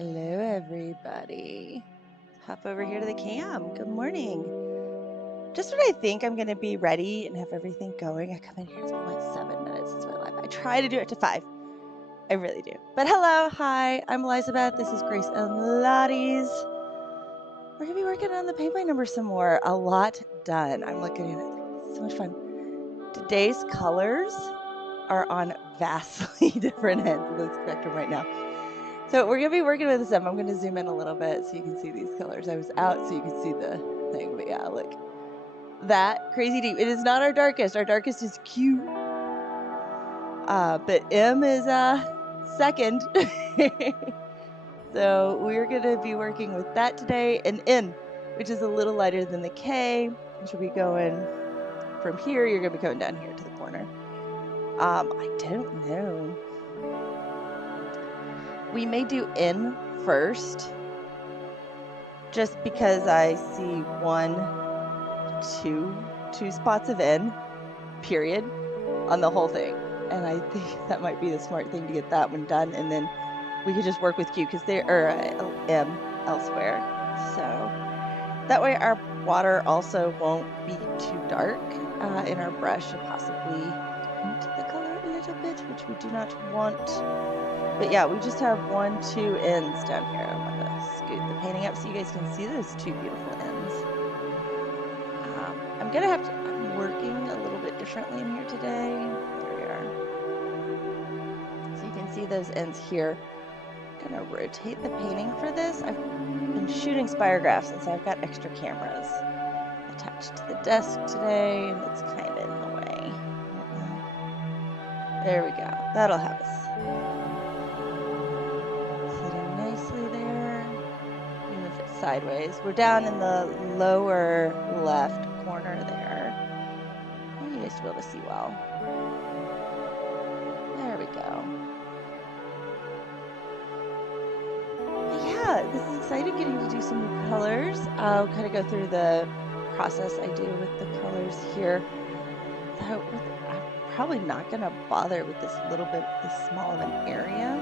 Hello, everybody. Hop over here to the cam. Good morning. Just when I think I'm going to be ready and have everything going, I come in here. It's been like 7 minutes since my live. I try to do it to 5. I really do. But hello, hi. I'm Elizabeth. This is Grace and Lottie's. We're going to be working on the paint by number some more. A lot done. I'm looking at it. It's so much fun. Today's colors are on vastly different ends of the spectrum right now. So we're going to be working with them. I'm going to zoom in a little bit so you can see these colors. I was out so you can see the thing, but yeah, look. That crazy deep. It is not our darkest. Our darkest is Q. But M is second. So we're going to be working with that today. And N, which is a little lighter than the K, which will be going from here. You're going to be going down here to the corner. I don't know. We may do N first, just because I see two spots of N, period, on the whole thing. And I think that might be the smart thing to get that one done, and then we could just work with Q because they are M elsewhere. So that way our water also won't be too dark in our brush and possibly tint the color a little bit, which we do not want. But yeah, we just have 1, 2 ends down here. I'm going to scoot the painting up so you guys can see those two beautiful ends. I'm working a little bit differently in here today. There we are. So you can see those ends here. I'm going to rotate the painting for this. I've been shooting spirographs, and so I've got extra cameras attached to the desk today, and it's kind of in the way. There we go. That'll have us sitting nicely there. Even if it's sideways. We're down in the lower left corner there. I want you guys to be able to see well. There we go. But yeah, this is exciting getting to do some new colors. I'll kind of go through the process I do with the colors here. So I'm probably not going to bother with this small of an area.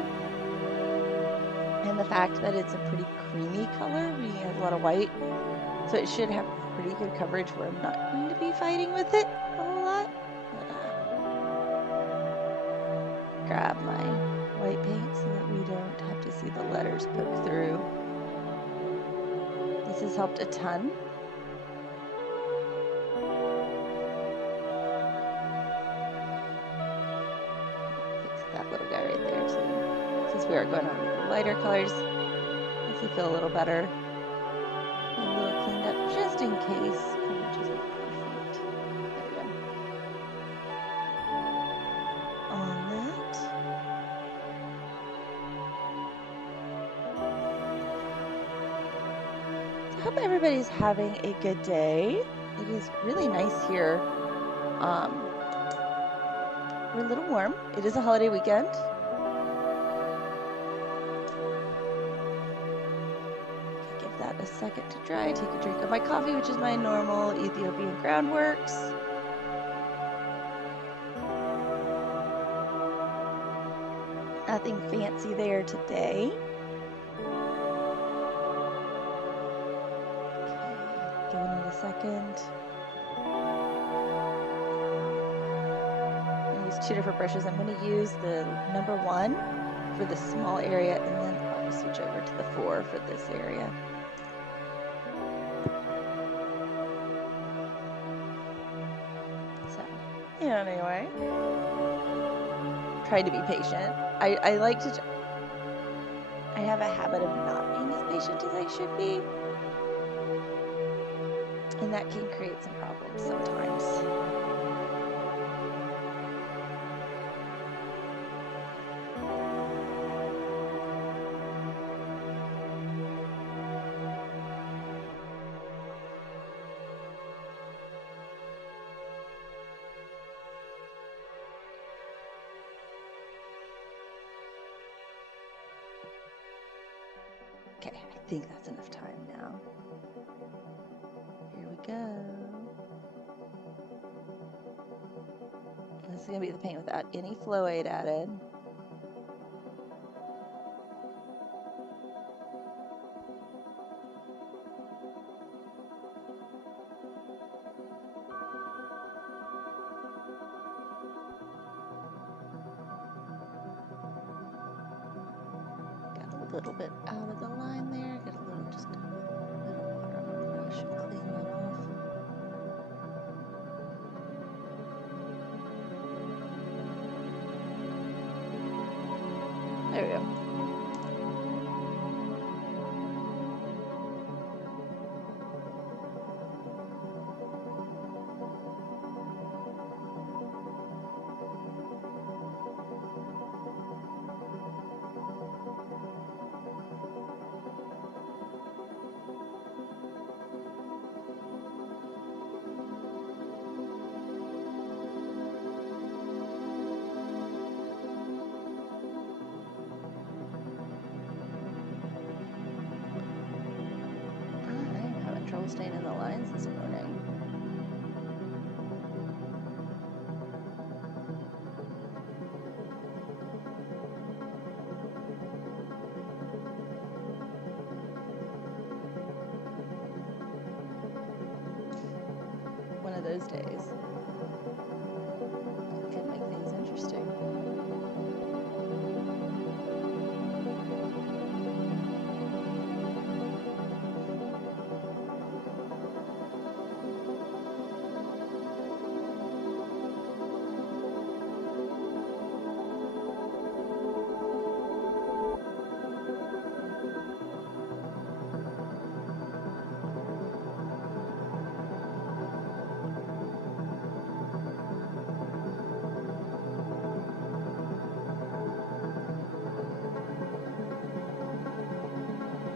And the fact that it's a pretty creamy color, we have a lot of white, so it should have pretty good coverage where I'm not going to be fighting with it a whole lot. Grab my white paint so that we don't have to see the letters poke through. This has helped a ton. Fix that little guy right there too. Since we are going on with the lighter colors, makes me feel a little better. A little cleaned up just in case. Coverage isn't perfect. There we go. On that. I hope everybody's having a good day. It is really nice here. We're a little warm. It is a holiday weekend. Give that a second to dry. Take a drink of my coffee, which is my normal Ethiopian Groundworks. Nothing fancy there today. Okay, giving it a second. I'm going to use 2 different brushes. I'm going to use the number 1 for the small area, and then I'll switch over to the 4 for this area. So, anyway, try to be patient. I have a habit of not being as patient as I should be, and that can create some problems sometimes. Okay, I think that's enough time now. Here we go. This is going to be the paint without any flow aid added. little bit out of the line there. Get a little, just a bit of water on the brush and clean that off. There we go. I'm having trouble staying in the lines this morning. One of those days. Can make things interesting.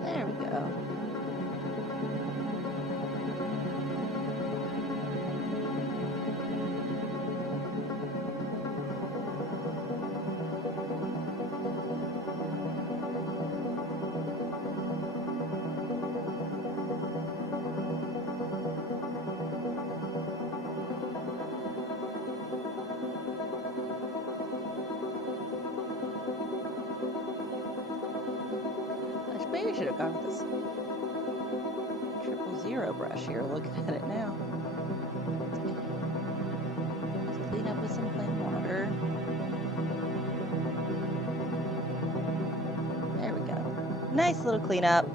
There we go. Maybe I should have gone with this 000 brush here, looking at it now. Just clean up with some plain water. There we go. Nice little cleanup.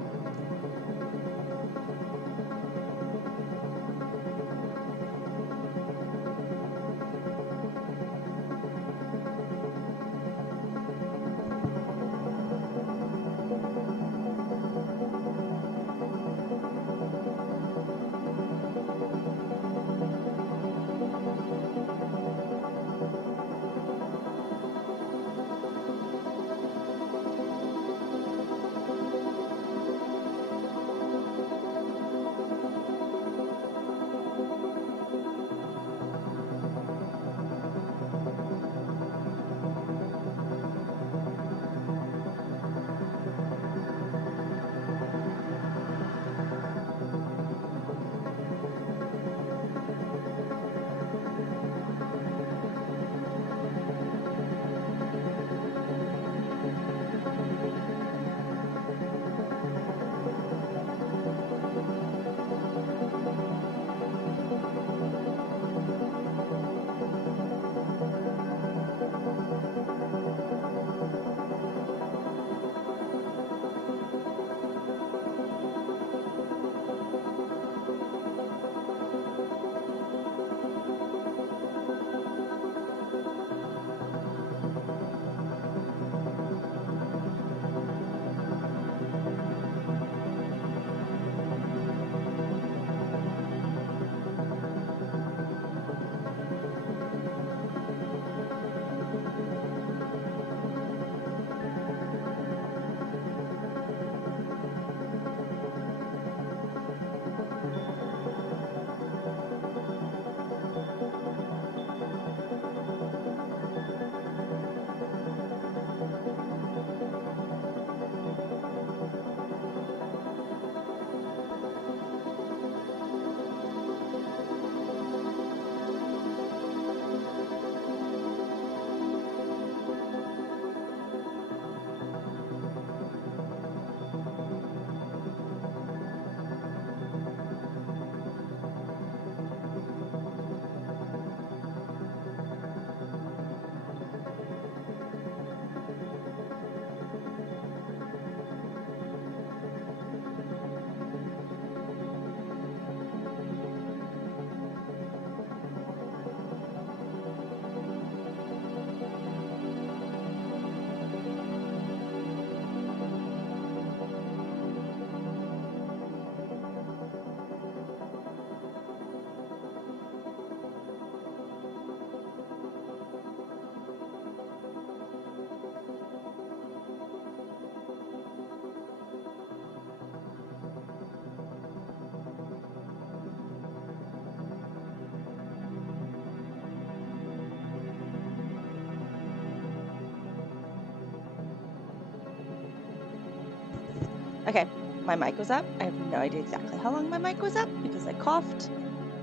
Okay, my mic was up. I have no idea exactly how long my mic was up because I coughed.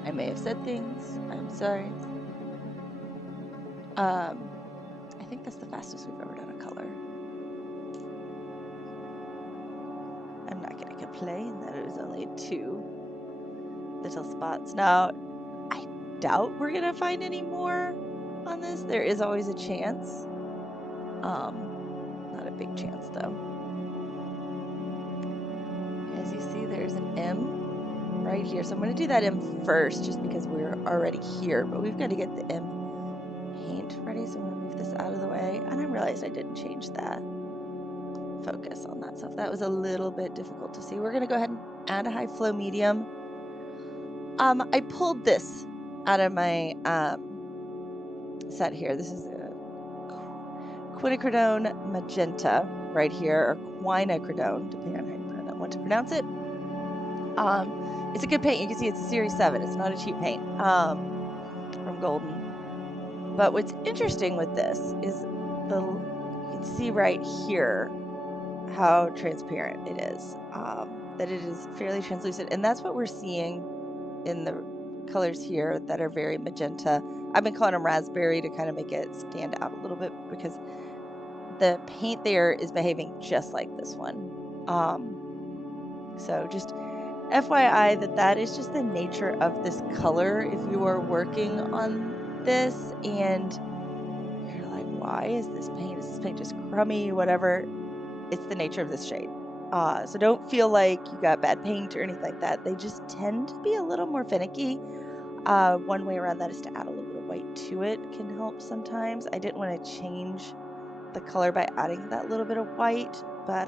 I may have said things. I'm sorry. I think that's the fastest we've ever done a color. I'm not going to complain that it was only 2 little spots. Now, I doubt we're going to find any more on this. There is always a chance. Not a big chance though. As you see, there's an M right here. So I'm going to do that M first just because we're already here, but we've got to get the M paint ready. So I'm going to move this out of the way. And I realized I didn't change that focus on that. So if that was a little bit difficult to see, we're going to go ahead and add a high flow medium. I pulled this out of my set here. This is a quinacridone magenta right here, or quinacridone, depending on how you want to pronounce it. It's a good paint. You can see it's a Series 7. It's not a cheap paint from Golden. But what's interesting with this is you can see right here how transparent it is, that it is fairly translucent. And that's what we're seeing in the colors here that are very magenta. I've been calling them raspberry to kind of make it stand out a little bit because the paint there is behaving just like this one. So just FYI that is just the nature of this color. If you are working on this and you're like, why is this paint? Is this paint just crummy? Whatever. It's the nature of this shade. So don't feel like you got bad paint or anything like that. They just tend to be a little more finicky. One way around that is to add a little bit of white to it. Can help sometimes. I didn't want to change the color by adding that little bit of white, but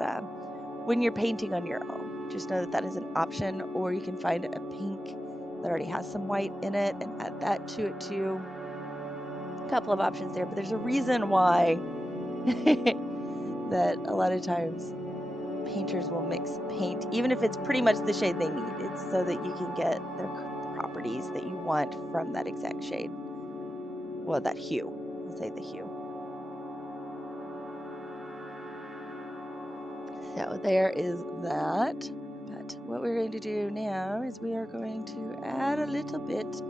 when you're painting on your own, just know that is an option, or you can find a pink that already has some white in it and add that to it too. A couple of options there, but there's a reason why that a lot of times painters will mix paint, even if it's pretty much the shade they need. It's so that you can get the properties that you want from that exact shade. Well, that hue. I'll say the hue. So there is that. But what we're going to do now is we are going to add a little bit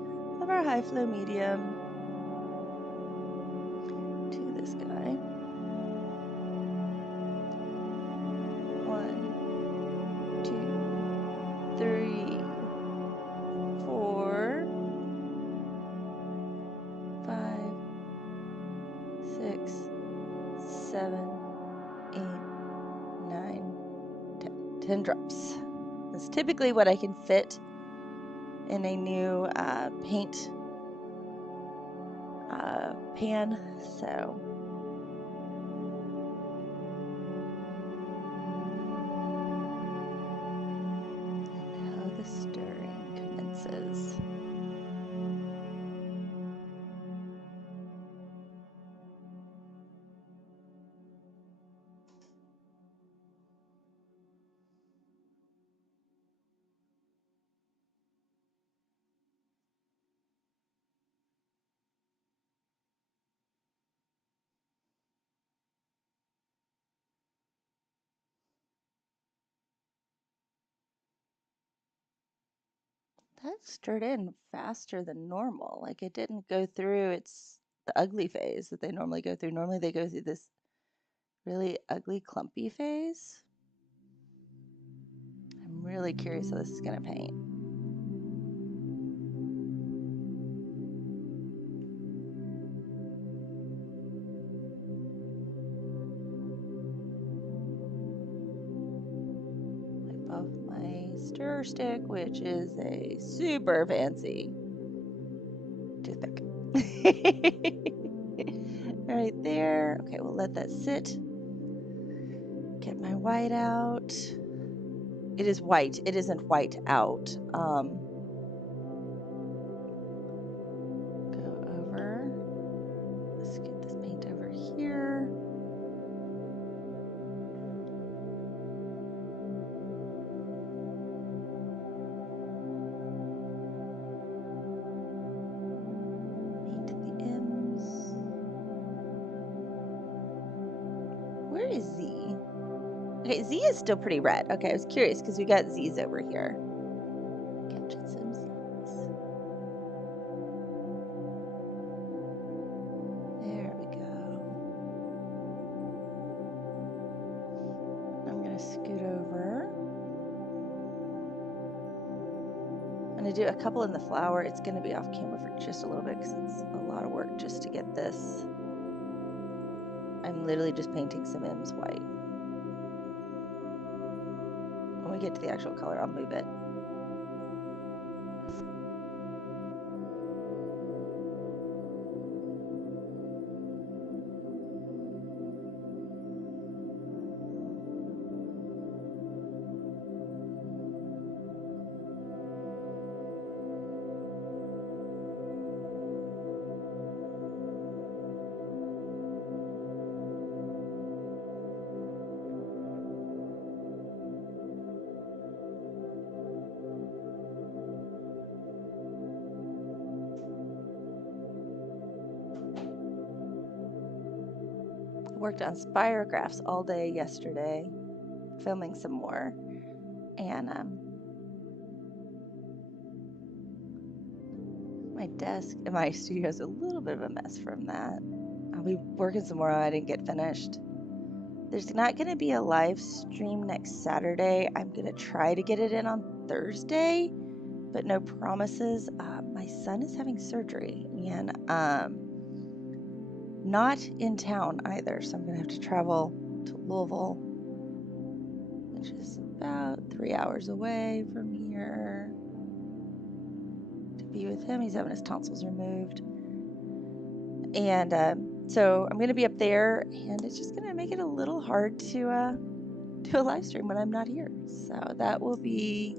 of our high flow medium to this guy. 1, 2, 3, 4, 5, 6, 7, 8, 9, 10. 10 drops. That's typically what I can fit in a new paint pan. So now the stirring commences. That stirred in faster than normal. Like it didn't go through the ugly phase that they normally go through. Normally they go through this really ugly clumpy phase. I'm really curious how this is going to paint. Wipe off my stir stick, which is a super fancy toothpick. Right there. Okay, we'll let that sit. Get my white out. It is white. It isn't white out. Go over. Let's get this paint over here. Paint the M's. Where is Z? Okay, Z is still pretty red. Okay, I was curious because we got Z's over here. Catching some Z's. There we go. I'm gonna scoot over. I'm gonna do a couple in the flower. It's gonna be off camera for just a little bit because it's a lot of work just to get this. I'm literally just painting some M's white. When we get to the actual color, I'll move it. Worked on spirographs all day yesterday, filming some more, and my desk in my studio is a little bit of a mess from that. I'll be working some more. I didn't get finished. There's not going to be a live stream next Saturday. I'm going to try to get it in on Thursday, but no promises. My son is having surgery and not in town either, so I'm going to have to travel to Louisville, which is about 3 hours away from here, to be with him. He's having his tonsils removed. And so I'm going to be up there, and it's just going to make it a little hard to do a live stream when I'm not here. So that will be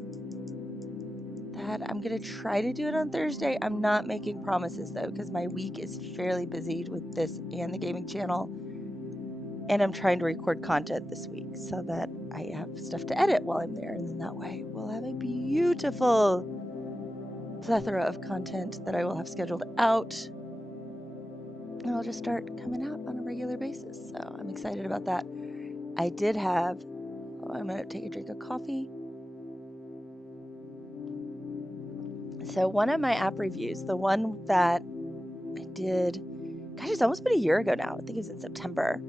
that. I'm going to try to do it on Thursday. I'm not making promises, though, because my week is fairly busy with this and the gaming channel. And I'm trying to record content this week so that I have stuff to edit while I'm there. And then that way we'll have a beautiful plethora of content that I will have scheduled out. And I'll just start coming out on a regular basis. So I'm excited about that. I did have, I'm going to take a drink of coffee. So one of my app reviews, the one that I did, gosh, it's almost been a year ago now. I think it was in September,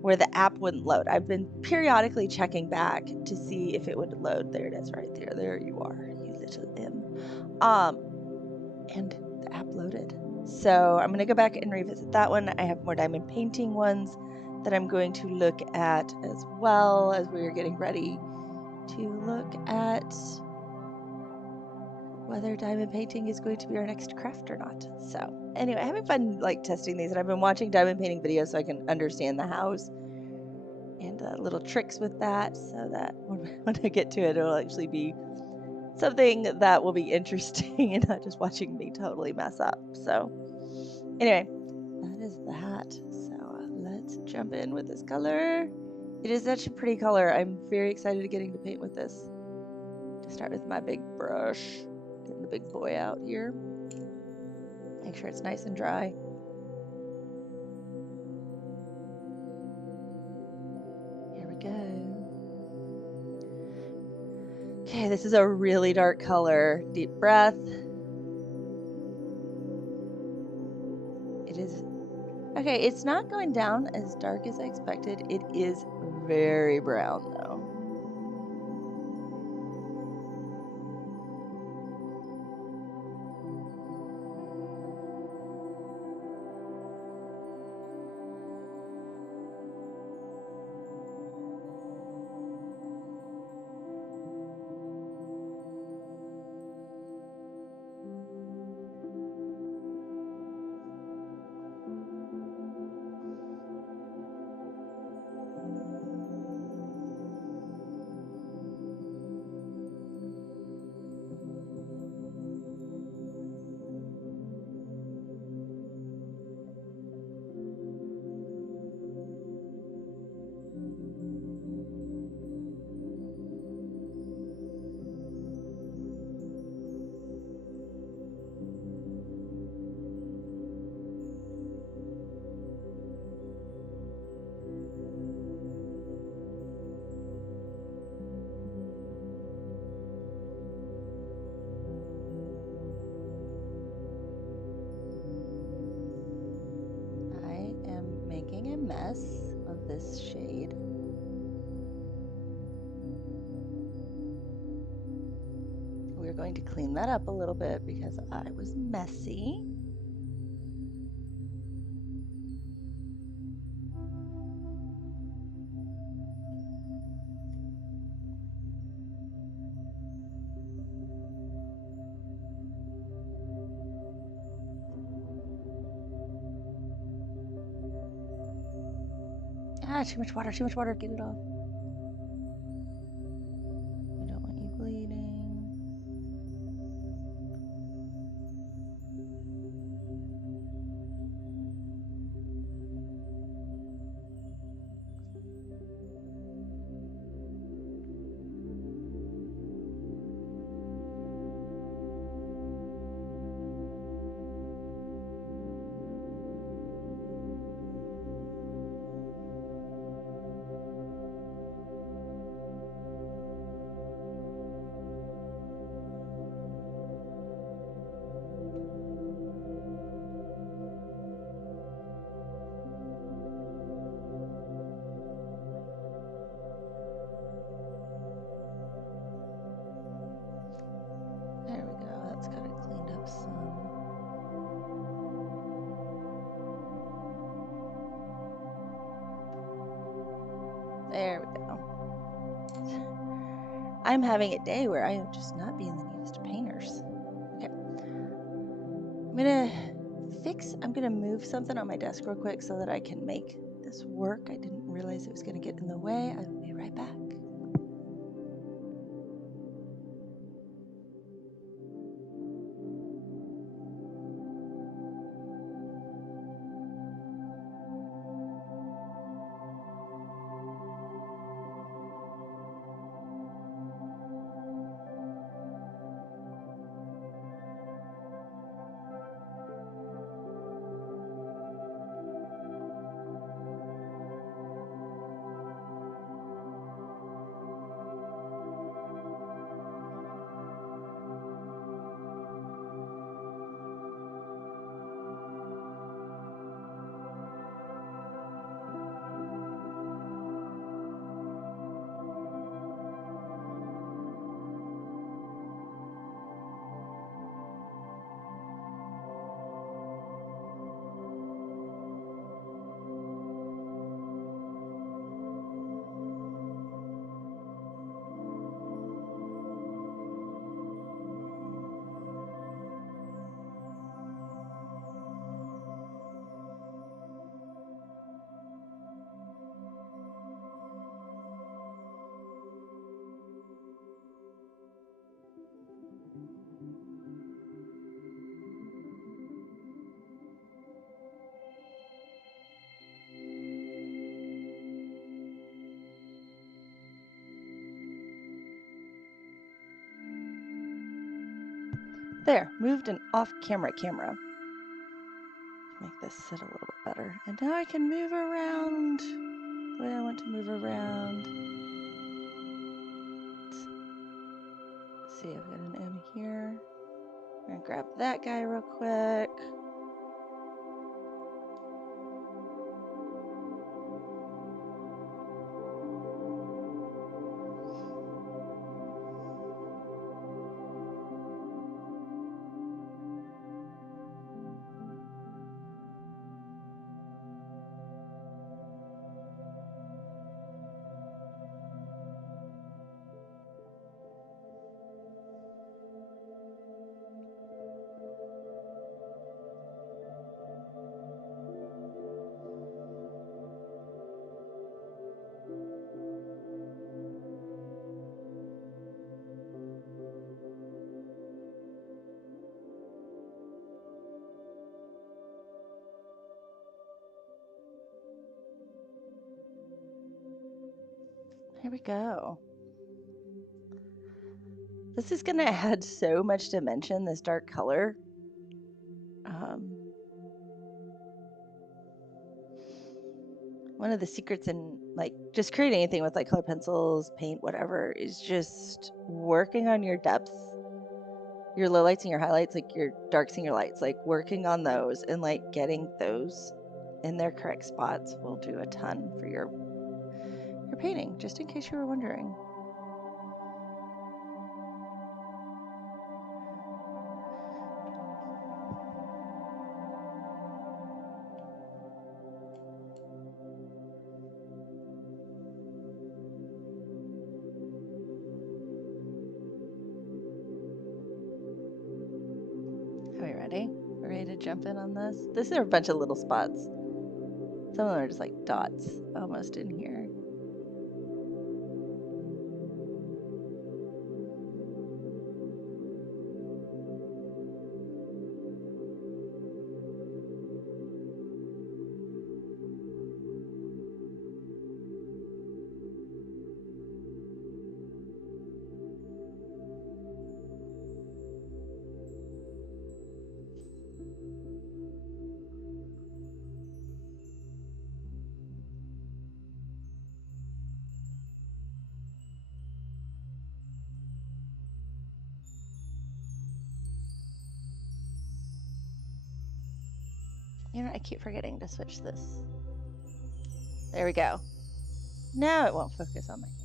where the app wouldn't load. I've been periodically checking back to see if it would load. There it is right there. There you are, you little M. And the app loaded. So I'm going to go back and revisit that one. I have more diamond painting ones that I'm going to look at as well as we are getting ready to look at whether diamond painting is going to be our next craft or not. So anyway, having fun like testing these, and I've been watching diamond painting videos so I can understand the house and little tricks with that, so that when I get to it, it'll actually be something that will be interesting and not just watching me totally mess up. So anyway, that is that. So let's jump in with this color. It is such a pretty color. I'm very excited to getting to paint with this. To start with my big brush, getting the big boy out here. Make sure it's nice and dry. Here we go. Okay, this is a really dark color. Deep breath. It is, okay, it's not going down as dark as I expected. It is very brown though. mess of this shade. We're going to clean that up a little bit because I was messy. Ah, too much water, get it off. I don't want you bleeding. There we go, that's got it cleaned up some. There we go. I'm having a day where I am just not being the neatest of painters. Okay. I'm gonna move something on my desk real quick so that I can make this work. I didn't realize it was gonna get in the way. I will be right back. There, moved an off-camera camera. Make this sit a little bit better. And now I can move around the way I want to move around. Let's see, I've got an M here. I'm gonna grab that guy real quick. Here we go. This is gonna add so much dimension, this dark color. One of the secrets in like just creating anything with like colored pencils, paint, whatever, is just working on your depths, your lowlights and your highlights, like your darks and your lights, like working on those and like getting those in their correct spots will do a ton for your painting, just in case you were wondering. Are we ready? We're ready to jump in on this? This are a bunch of little spots. Some of them are just like dots almost in here. You know, I keep forgetting to switch this. There we go. Now it won't focus on my hand.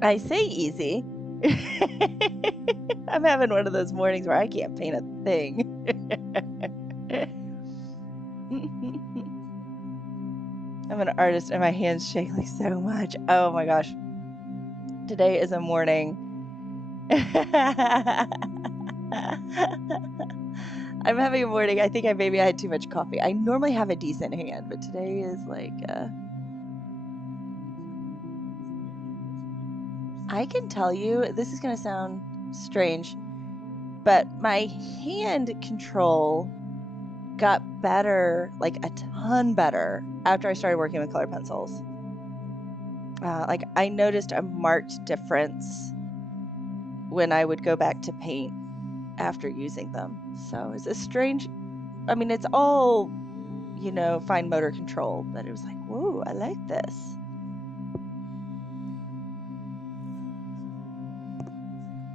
I say easy. I'm having one of those mornings where I can't paint a thing. I'm an artist and my hands shake like so much. Oh my gosh. Today is a morning. I'm having a morning. I think maybe I had too much coffee. I normally have a decent hand, but today is like I can tell you, this is going to sound strange, but my hand control got better, like a ton better, after I started working with color pencils. Like I noticed a marked difference when I would go back to paint after using them. So it's a strange, I mean, it's all, you know, fine motor control, but it was like, whoa, I like this.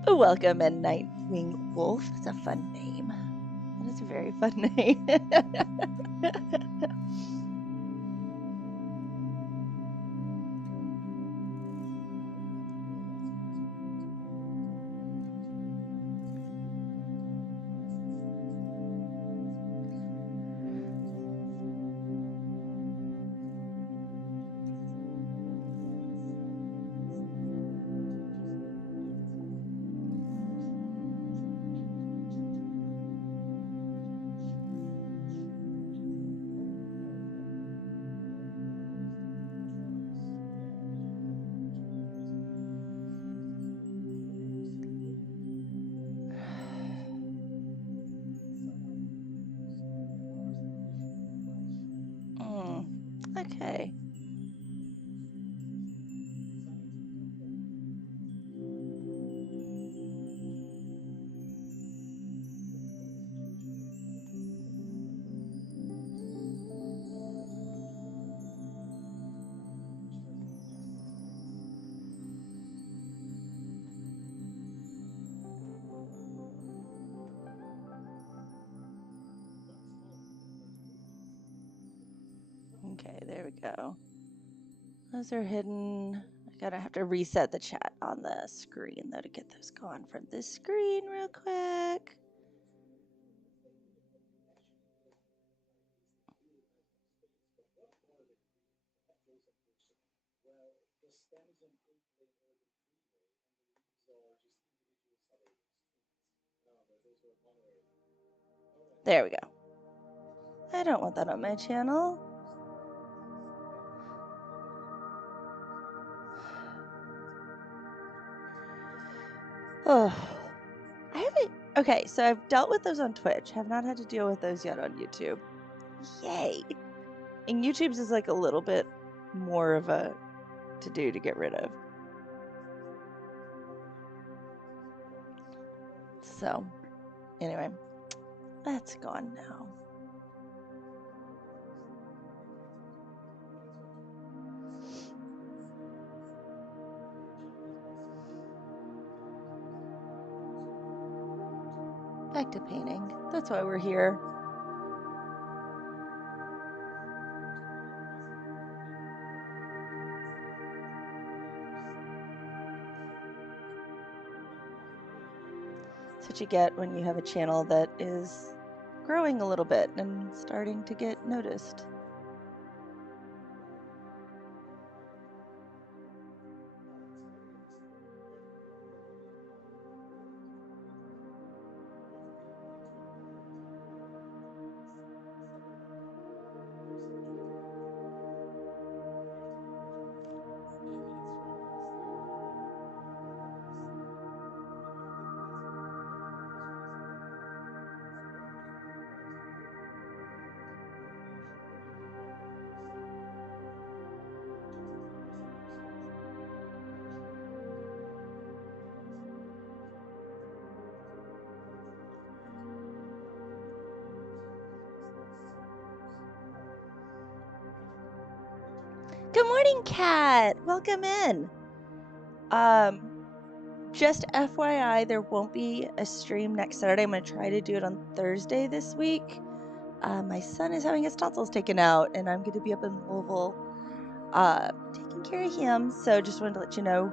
Welcome, and Nightwing Wolf. That's a fun name. That is a very fun name. Okay, there we go. Those are hidden. I gotta have to reset the chat on the screen though to get those going from this screen real quick. There we go. I don't want that on my channel. Oh, I haven't. Okay, so I've dealt with those on Twitch. Have not had to deal with those yet on YouTube. Yay! And YouTube's is like a little bit more of a to do to get rid of. So, anyway, that's gone now. Back to painting. That's why we're here. That's what you get when you have a channel that is growing a little bit and starting to get noticed. Good morning, Kat. Welcome in. Just FYI, there won't be a stream next Saturday. I'm going to try to do it on Thursday this week. My son is having his tonsils taken out, and I'm going to be up in Louisville taking care of him. So just wanted to let you know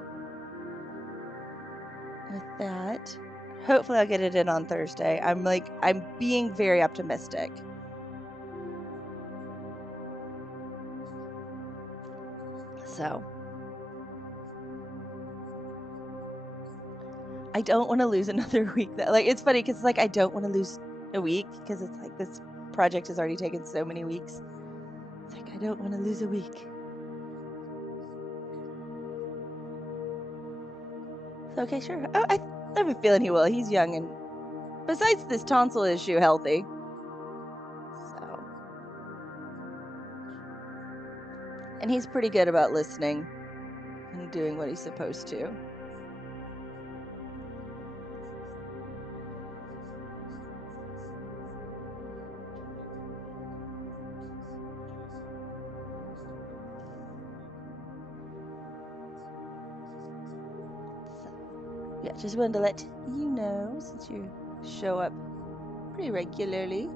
with that. Hopefully I'll get it in on Thursday. I'm being very optimistic. So I don't want to lose another week. It's funny because I don't want to lose a week because it's like this project has already taken so many weeks. It's like I don't want to lose a week. So, okay, sure. Oh, I have a feeling he will. He's young and besides this tonsil issue, healthy. So, and he's pretty good about listening and doing what he's supposed to. Yeah, just wanted to let you know since you show up pretty regularly.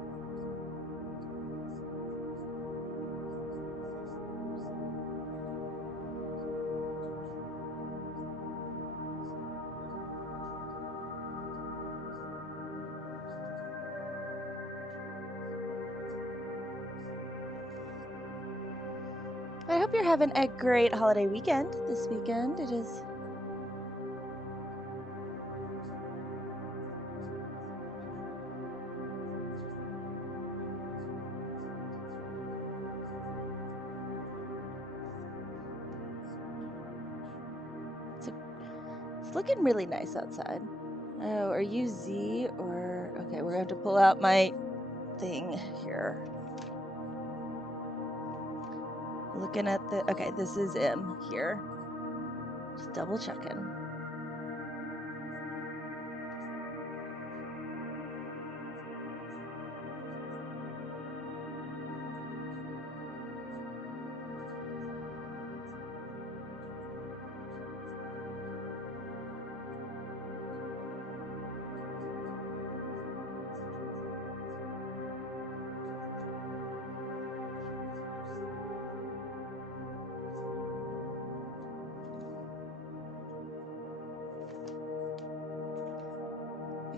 I hope you're having a great holiday weekend this weekend. It is. It's looking really nice outside. Oh, are you Z or... Okay, we're going to have to pull out my thing here. Looking at the... Okay, this is M here. Just double checking.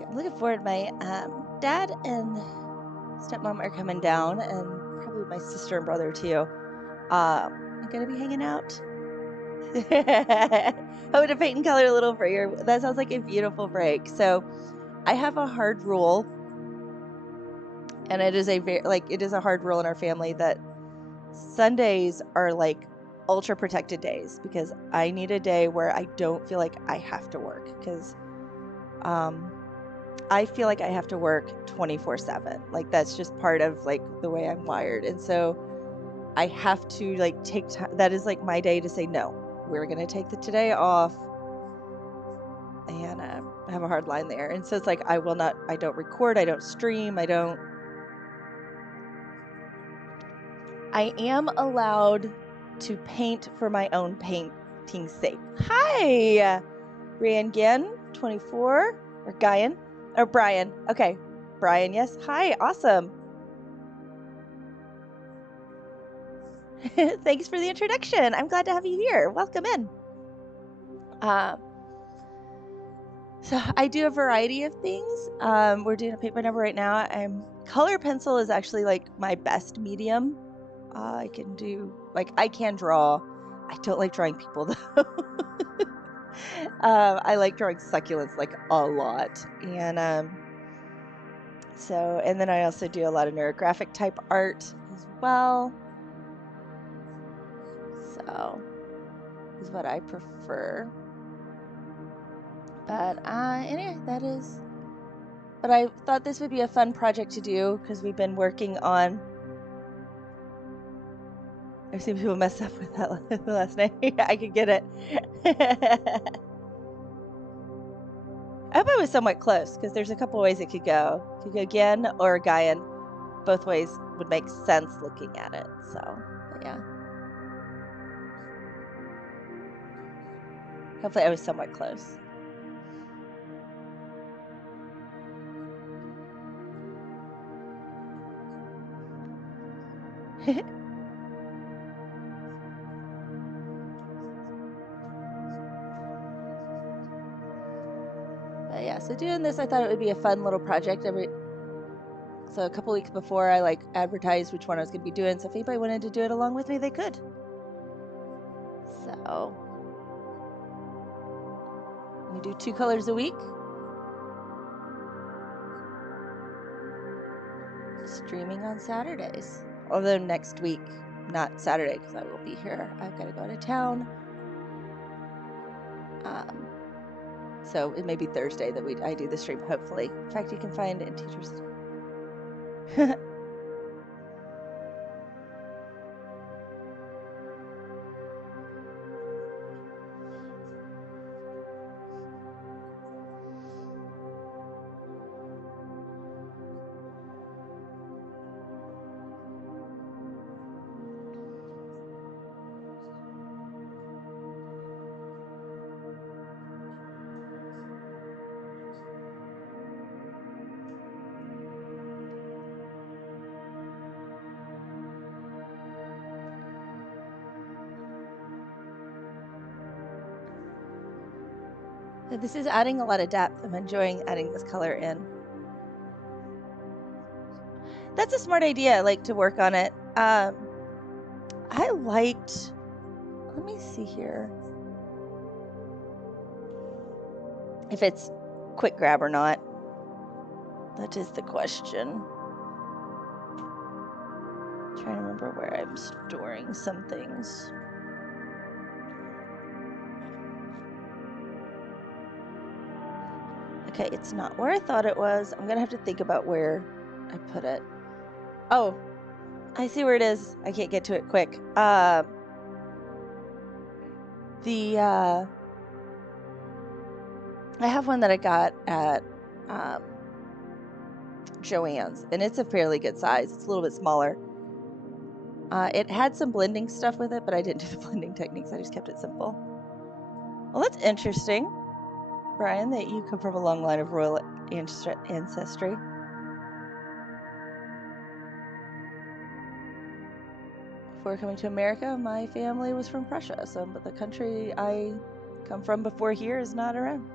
I'm looking forward. My dad and stepmom are coming down, and probably my sister and brother too. I'm gonna be hanging out. Hoping to paint and color a little for you. That sounds like a beautiful break. So I have a hard rule, and it is a hard rule in our family that Sundays are like ultra protected days, because I need a day where I don't feel like I have to work, because I feel like I have to work 24/7. Like that's just part of like the way I'm wired. And so I have to like take time. That is like my day to say, no, we're going to take the today off, and have a hard line there. And so it's like, I don't record, I don't stream, I am allowed to paint for my own painting's sake. Hi, Brian Ginn, 24, or Guyan, or Brian. Okay, Brian, yes. Hi, awesome. Thanks for the introduction. I'm glad to have you here. Welcome in. So I do a variety of things. We're doing a paper number right now. Color pencil is actually like my best medium. I can draw. I don't like drawing people though. I like drawing succulents like a lot. And and then I also do a lot of neurographic type art as well. So is what I prefer. But anyway, but I thought this would be a fun project to do, because we've been working on, I've seen people mess up with that the last name. I could get it. I hope I was somewhat close, because there's a couple ways it could go. It could go Gien or Guyan. Both ways would make sense looking at it. So, but yeah. Hopefully I was somewhat close. But yeah, so doing this, I thought it would be a fun little project. So a couple weeks before, I like advertised which one I was going to be doing. So if anybody wanted to do it along with me, they could. So we do 2 colors a week. Streaming on Saturdays. Although next week, not Saturday, because I will be here. I've got to go out of town. So it may be Thursday that I do the stream, hopefully. In fact, you can find it in Teachers. This is adding a lot of depth. I'm enjoying adding this color in. That's a smart idea, like to work on it. Let me see here. If it's quick grab or not. That is the question. I'm trying to remember where I'm storing some things. Okay, it's not where I thought it was. I'm gonna have to think about where I put it. Oh, I see where it is. I can't get to it quick. I have one that I got at Joann's, and it's a fairly good size. It's a little bit smaller. It had some blending stuff with it, but I didn't do the blending techniques. I just kept it simple. Well, that's interesting, Brian, that you come from a long line of royal ancestry. Before coming to America, my family was from Prussia, so the country I come from before here is not around.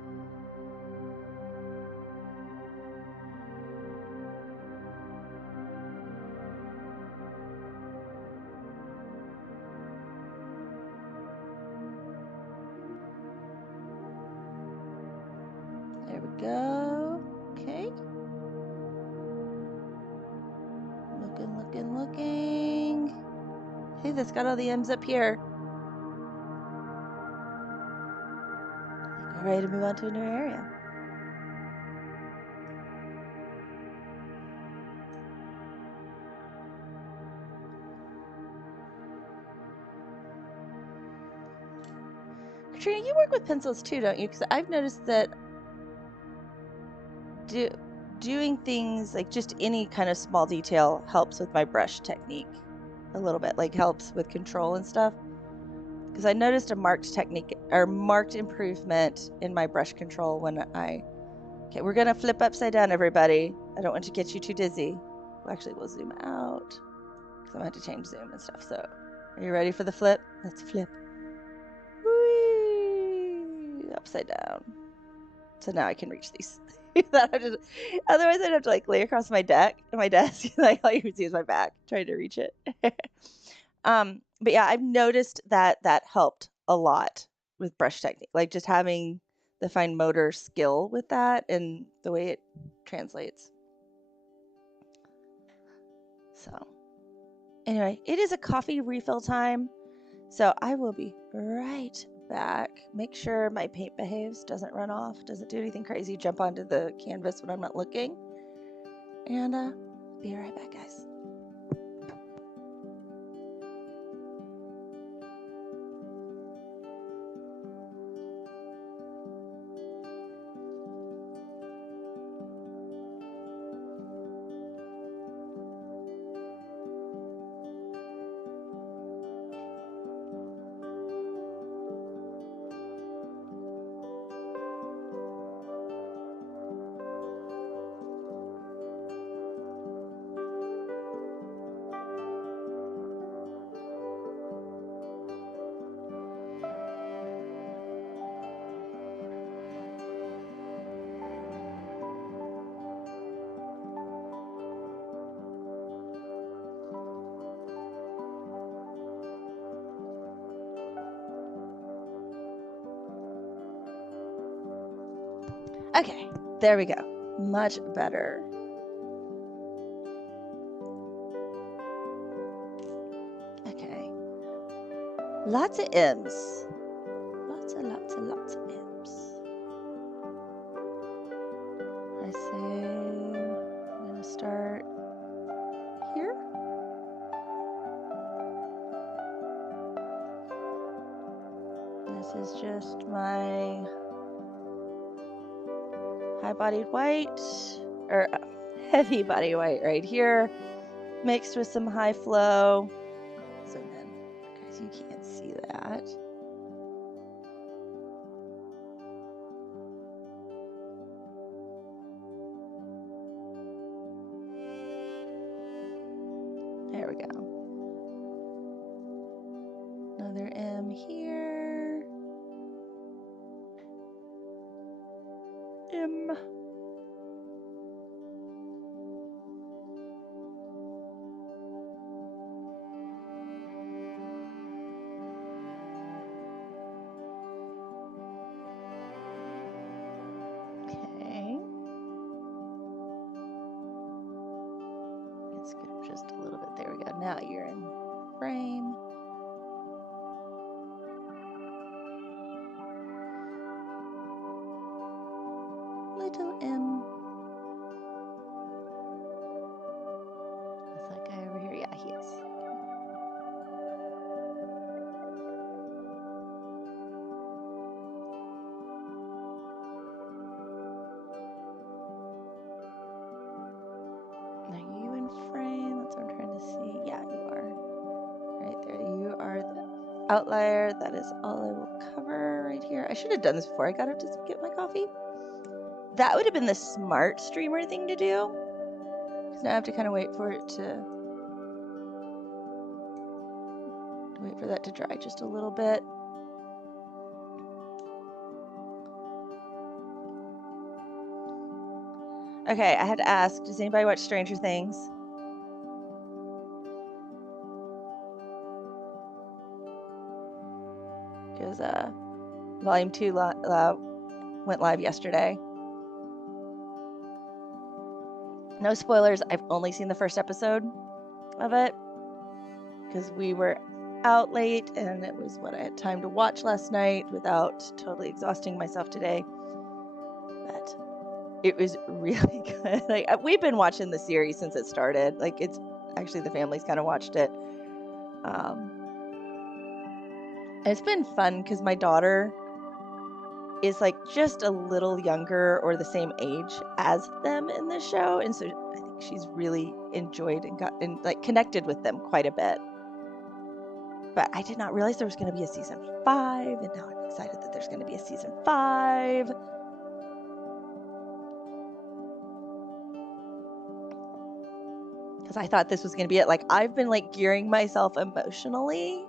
go. Okay. Looking. Hey, that's got all the M's up here. All ready to move on to a new area. Katrina, you work with pencils too, don't you? Because I've noticed that doing things like just any kind of small detail helps with my brush technique a little bit, like helps with control and stuff. Because I noticed a marked improvement in my brush control when okay, we're gonna flip upside down, everybody. I don't want to get you too dizzy. Well, actually, we'll zoom out because I'm gonna have to change zoom and stuff. So, are you ready for the flip? Let's flip. Whee! Upside down. So now I can reach these. Otherwise, I'd have to like lay across my desk. Like all you would see is my back trying to reach it. But yeah, I've noticed that helped a lot with brush technique, like just having the fine motor skill with that and the way it translates. So anyway, it is a coffee refill time. So I will be right back. Make sure my paint behaves, doesn't run off, doesn't do anything crazy, jump onto the canvas when I'm not looking. And be right back, guys. Okay, there we go. Much better. Okay. Lots of M's. Lots of M's. I say I'm going to start here. This is just my high-bodied white, or heavy body white right here, mixed with some high flow. Zoom in, because you can't see that. There we go. Another M here. M. Okay. Let's go just a little bit. There we go. Now you're in frame. Little M. Is that guy over here? Yeah, he is. Are you in frame? That's what I'm trying to see. Yeah, you are. Right there. You are the outlier. That is all I will cover right here. I should have done this before I got up to get my coffee. That would have been the smart streamer thing to do. Because now I have to kind of wait for that to dry just a little bit. Okay, I had to ask, does anybody watch Stranger Things? Because Volume 2 went live yesterday. No spoilers. I've only seen the first episode of it because we were out late and it was what I had time to watch last night without totally exhausting myself today. But it was really good. Like, we've been watching the series since it started. Like, it's actually the family's kind of watched it. It's been fun because my daughter is like just a little younger or the same age as them in the show, and so I think she's really enjoyed and like connected with them quite a bit. But I did not realize there was going to be a season 5, and now I'm excited that there's going to be a season 5. Because I thought this was going to be it. Like, I've been like gearing myself emotionally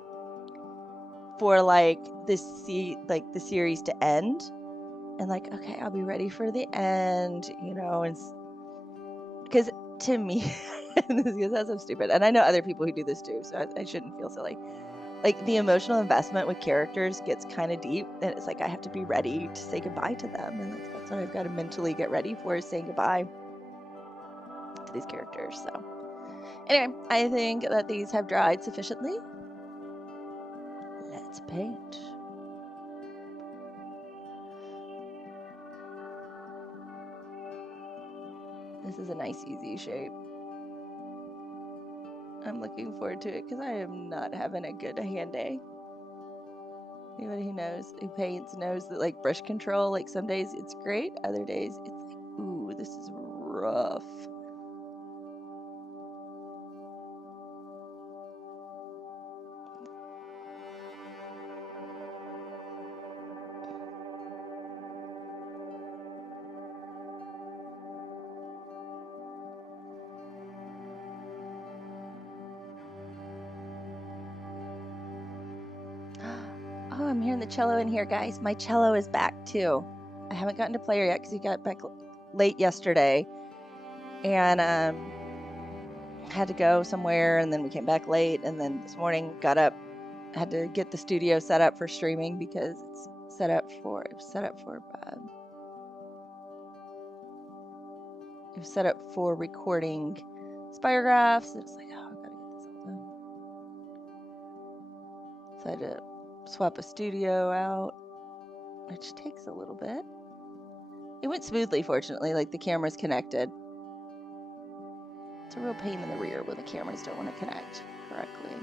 for like the series to end, and like, okay, I'll be ready for the end, you know, and because to me, that's so stupid, and I know other people who do this too, so I shouldn't feel silly. Like, the emotional investment with characters gets kind of deep, and it's like I have to be ready to say goodbye to them, and that's what I've got to mentally get ready for, is saying goodbye to these characters. So anyway, I think that these have dried sufficiently. Let's paint. This is a nice, easy shape. I'm looking forward to it because I am not having a good hand day. Anybody who paints knows that, like, brush control, like, some days it's great, other days it's like, ooh, this is rough. Oh, I'm hearing the cello in here, guys. My cello is back too. I haven't gotten to play her yet because he got back late yesterday, and had to go somewhere, and then we came back late, and then this morning got up, had to get the studio set up for streaming because it's set up for recording spirographs. It's like, oh, I've got to get this all done. So I had to swap a studio out, which takes a little bit. It went smoothly, fortunately. Like, the camera's connected. It's a real pain in the rear when the cameras don't want to connect correctly.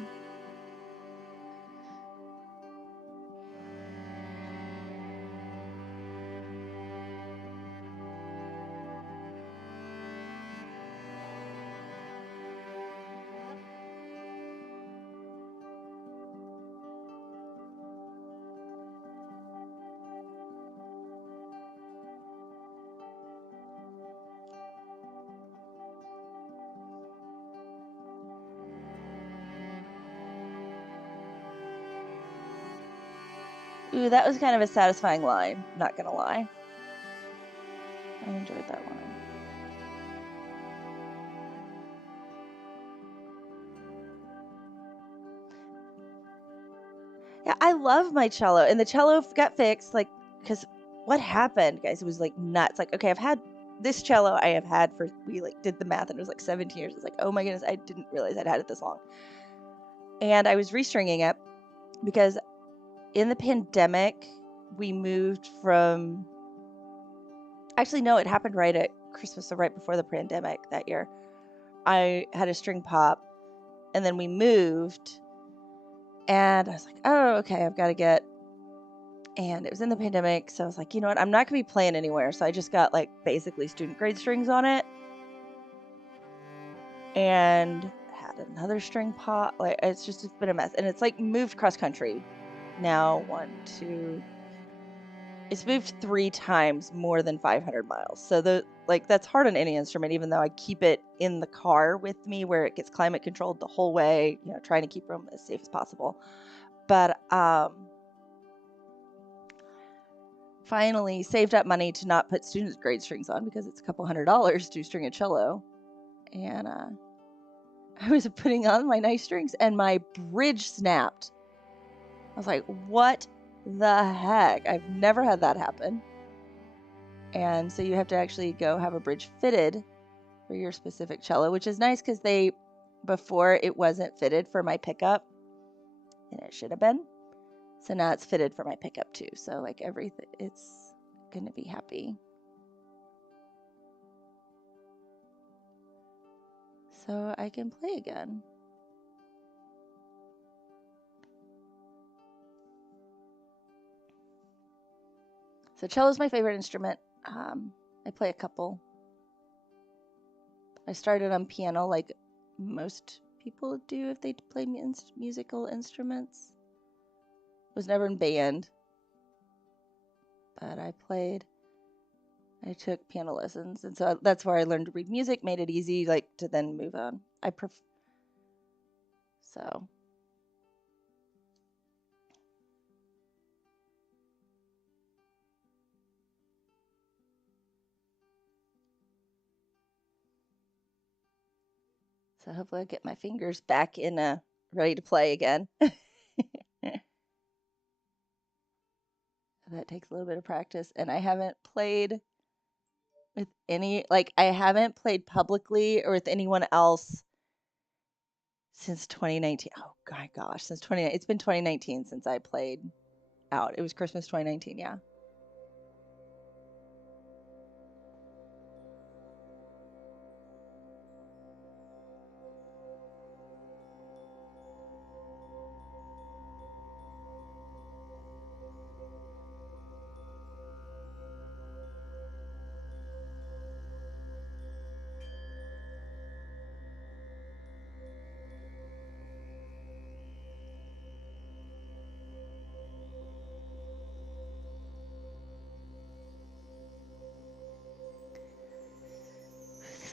Ooh, that was kind of a satisfying line, not gonna lie. I enjoyed that one. Yeah, I love my cello, and the cello got fixed, like, because what happened, guys, it was like nuts. Like, okay, I've had this cello we like did the math, and it was like 17 years. It's like, oh my goodness, I didn't realize I'd had it this long. And I was restringing it because in the pandemic, we moved from, actually, no, it happened right at Christmas, so right before the pandemic that year. I had a string pop, and then we moved, and I was like, oh, okay, I've got to get, and it was in the pandemic, so I was like, you know what, I'm not going to be playing anywhere, so I just got, like, basically student grade strings on it, and had another string pop. Like, it's been a mess, and it's, like, moved cross-country now, it's moved 3 times more than 500 miles. So that's hard on any instrument, even though I keep it in the car with me where it gets climate controlled the whole way, you know, trying to keep them as safe as possible. But finally saved up money to not put student grade strings on because it's a couple $100 to string a cello. And I was putting on my nice strings and my bridge snapped. I was like, what the heck? I've never had that happen. And so you have to actually go have a bridge fitted for your specific cello, which is nice because before it wasn't fitted for my pickup, and it should have been. So now it's fitted for my pickup too. So like everything, it's going to be happy. So I can play again. So cello is my favorite instrument. I play a couple. I started on piano like most people do if they play musical instruments. Was never in band, but I took piano lessons, and so that's where I learned to read music, made it easy like to then move on. So hopefully I'll get my fingers back in ready to play again. That takes a little bit of practice, and I haven't played with I haven't played publicly or with anyone else since 2019. Oh my gosh, since 2019. It's been 2019 since I played out. It was Christmas 2019, yeah.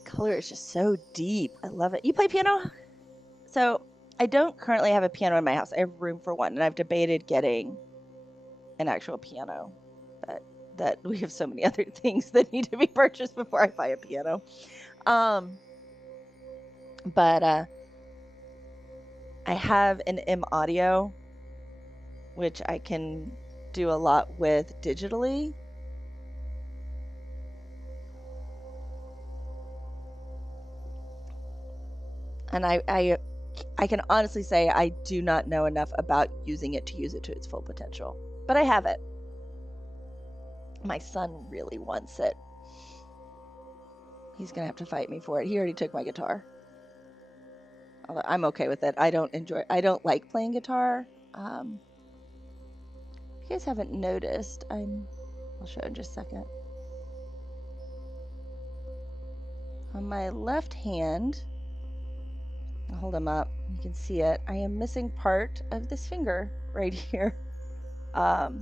Color is just so deep. I love it. You play piano? So I don't currently have a piano in my house. I have room for one, and I've debated getting an actual piano, but that we have so many other things that need to be purchased before I buy a piano. But I have an M Audio, which I can do a lot with digitally. And I can honestly say I do not know enough about using it to use it to its full potential. But I have it. My son really wants it. He's going to have to fight me for it. He already took my guitar. Although I'm okay with it. I don't like playing guitar. If you guys haven't noticed, I'll show in just a second. On my left hand, I'll hold them up. You can see it. I am missing part of this finger right here. That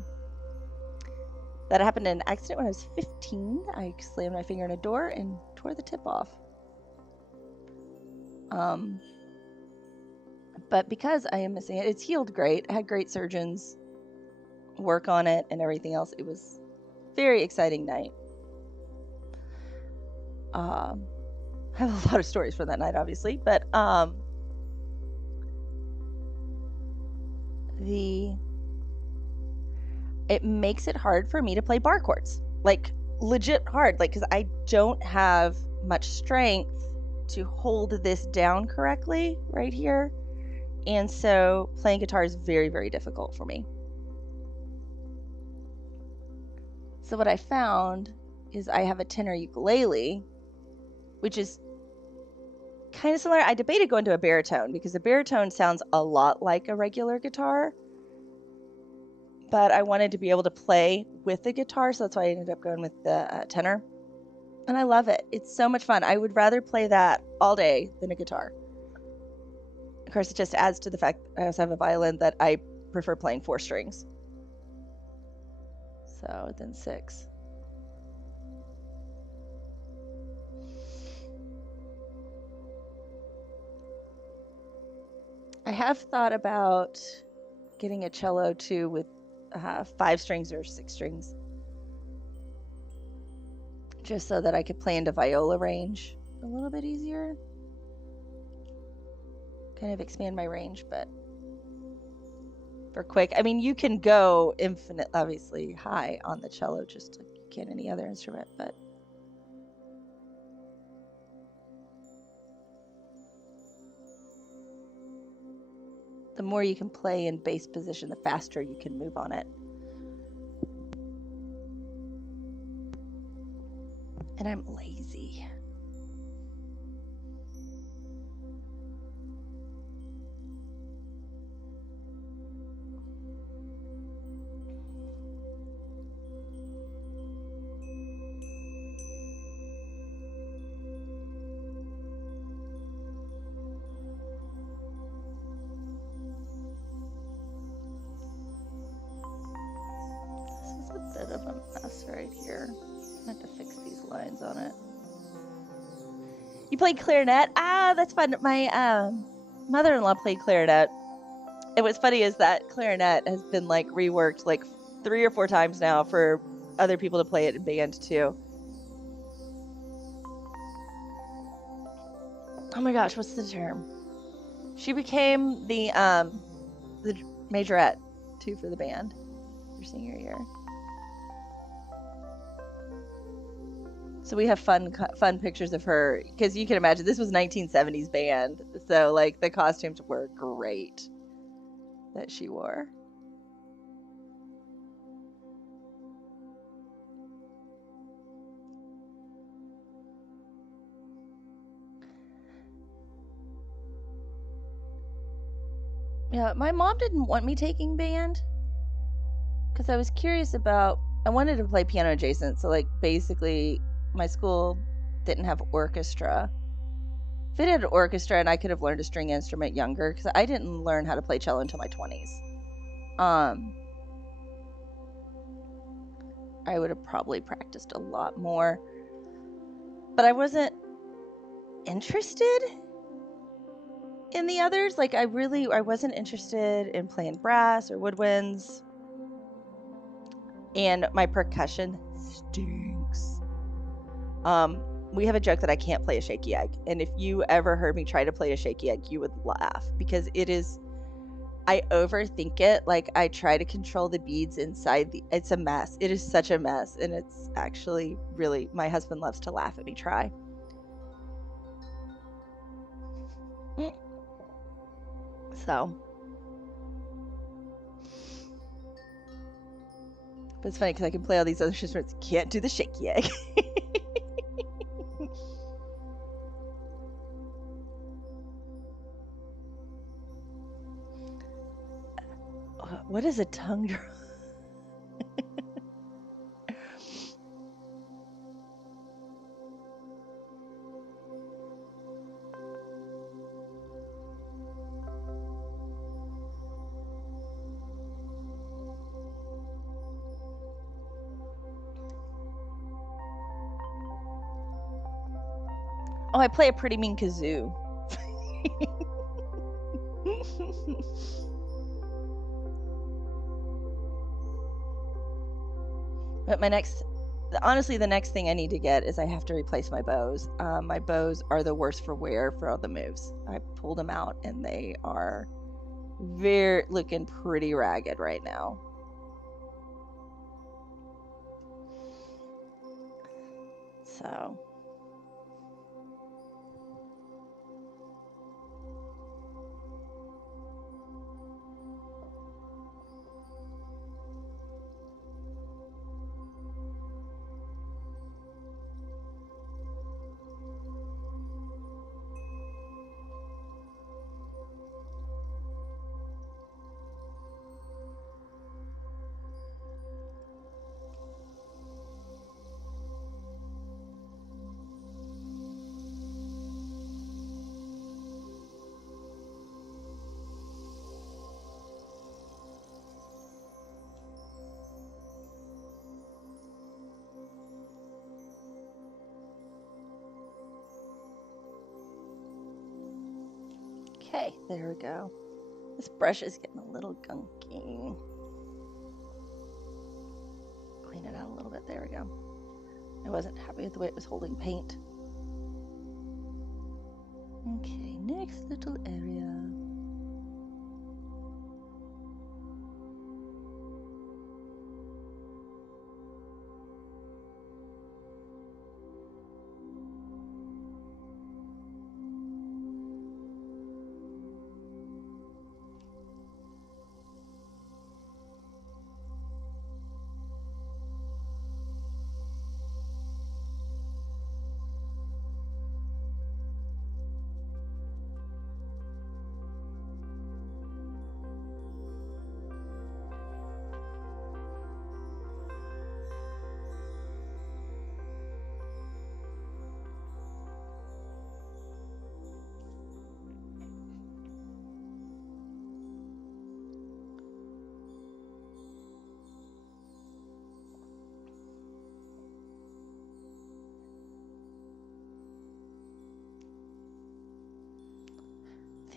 happened in an accident when I was 15. I slammed my finger in a door and tore the tip off. But because I am missing it, it's healed great. I had great surgeons work on it and everything else. It was a very exciting night. I have a lot of stories for that night, obviously, but it makes it hard for me to play bar chords, like legit hard, like because I don't have much strength to hold this down correctly right here, and so playing guitar is very, very difficult for me. So what I found is I have a tenor ukulele, which is kind of similar. I debated going to a baritone because the baritone sounds a lot like a regular guitar, but I wanted to be able to play with the guitar, so that's why I ended up going with the tenor. And I love it. It's so much fun. I would rather play that all day than a guitar. Of course, it just adds to the fact I also have a violin that I prefer playing 4 strings. So then 6. I have thought about getting a cello too with 5 strings or 6 strings, just so that I could play into viola range a little bit easier. Kind of expand my range, but for quick, I mean, you can go infinite, obviously high on the cello, just like you can any other instrument, but the more you can play in bass position, the faster you can move on it. And I'm lazy. Bit of a mess right here. I have to fix these lines on it. You played clarinet? Ah, that's fun. My mother-in-law played clarinet. And what's funny is that clarinet has been like reworked like 3 or 4 times now for other people to play it in band too. Oh my gosh, what's the term? She became the majorette too for the band her senior year. So we have fun pictures of her, because you can imagine this was 1970s band, so like the costumes were great that she wore. Yeah, my mom didn't want me taking band because I was curious about, I wanted to play piano adjacent, so like basically my school didn't have orchestra. If it had an orchestra and I could have learned a string instrument younger, because I didn't learn how to play cello until my 20s. I would have probably practiced a lot more, but I wasn't interested in the others. Like I wasn't interested in playing brass or woodwinds, and my percussion stinks. We have a joke that I can't play a shaky egg, and if you ever heard me try to play a shaky egg, you would laugh, because it is, I overthink it. Like I try to control the beads inside it's a mess. It is such a mess, and it's actually really, my husband loves to laugh at me try. So, but it's funny because I can play all these other instruments, can't do the shaky egg. What is a tongue drum? Oh, I play a pretty mean kazoo. But honestly, the next thing I need to get is I have to replace my bows. My bows are the worst for wear for all the moves. I pulled them out and they are looking pretty ragged right now. So. Okay, there we go. This brush is getting a little gunky. Clean it out a little bit. There we go. I wasn't happy with the way it was holding paint. Okay, next little area.